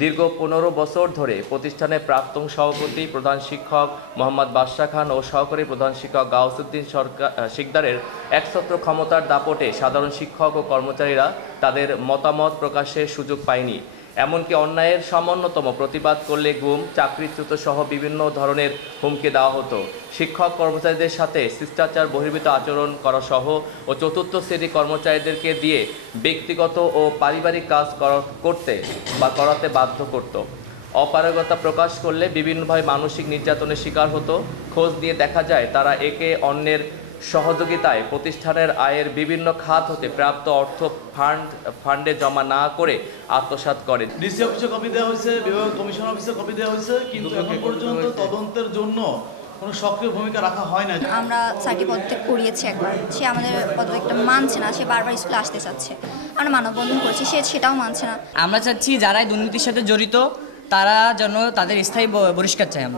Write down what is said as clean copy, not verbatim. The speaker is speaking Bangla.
দীর্ঘ 15 বছর ধরে প্রতিষ্ঠানের প্রাক্তন সভাপতি প্রধান শিক্ষক মোহাম্মদ বাদশা খান ও সহকারী প্রধান শিক্ষক গাউসউদ্দিন শিকদারের একছত্র ক্ষমতার দাপটে সাধারণ শিক্ষক ও কর্মচারীরা তাদের মতামত প্রকাশের সুযোগ পায়নি। এমনকি অন্যায়ের সামান্যতম প্রতিবাদ করলে গুম, চাকরিচ্যুত সহ বিভিন্ন ধরনের হুমকি দেওয়া হতো। শিক্ষক কর্মচারীদের সাথে শিষ্টাচার বহির্ভূত আচরণ করা সহ ও চতুর্থ শ্রেণী কর্মচারীদেরকে দিয়ে ব্যক্তিগত ও পারিবারিক কাজ করাতে বাধ্য করত। অপারগতা প্রকাশ করলে বিভিন্নভাবে মানসিক নির্যাতনের শিকার হতো। খোঁজ নিয়ে দেখা যায় তারা একে অন্যের সহযোগিতায় প্রতিষ্ঠানের আয়ের বিভিন্ন খাত হতে প্রাপ্ত অর্থ ফান্ডে জমা না করে আত্মসাৎ করে। ডিসি অফিসে কপি দেওয়া হয়েছে, বিভাগ কমিশন অফিসে কপি দেওয়া হয়েছে, কিন্তু এখন পর্যন্ত তদন্তের জন্য কোনো সক্রিয় ভূমিকা রাখা হয় না। আমরা স্যারকে পদত্যাগ করিয়েছি একবার, সে আমাদের পদত্যাগটা মানছে না, সে বারবার স্কুলে আসতে চাচ্ছে। আমরা মানববন্ধন করেছি, সে সেটাও মানছে না। আমরা চাচ্ছি যারাই দুর্নীতির সাথে জড়িত তারা যেন তাদের স্থায়ী বহিষ্কার চাই আমরা।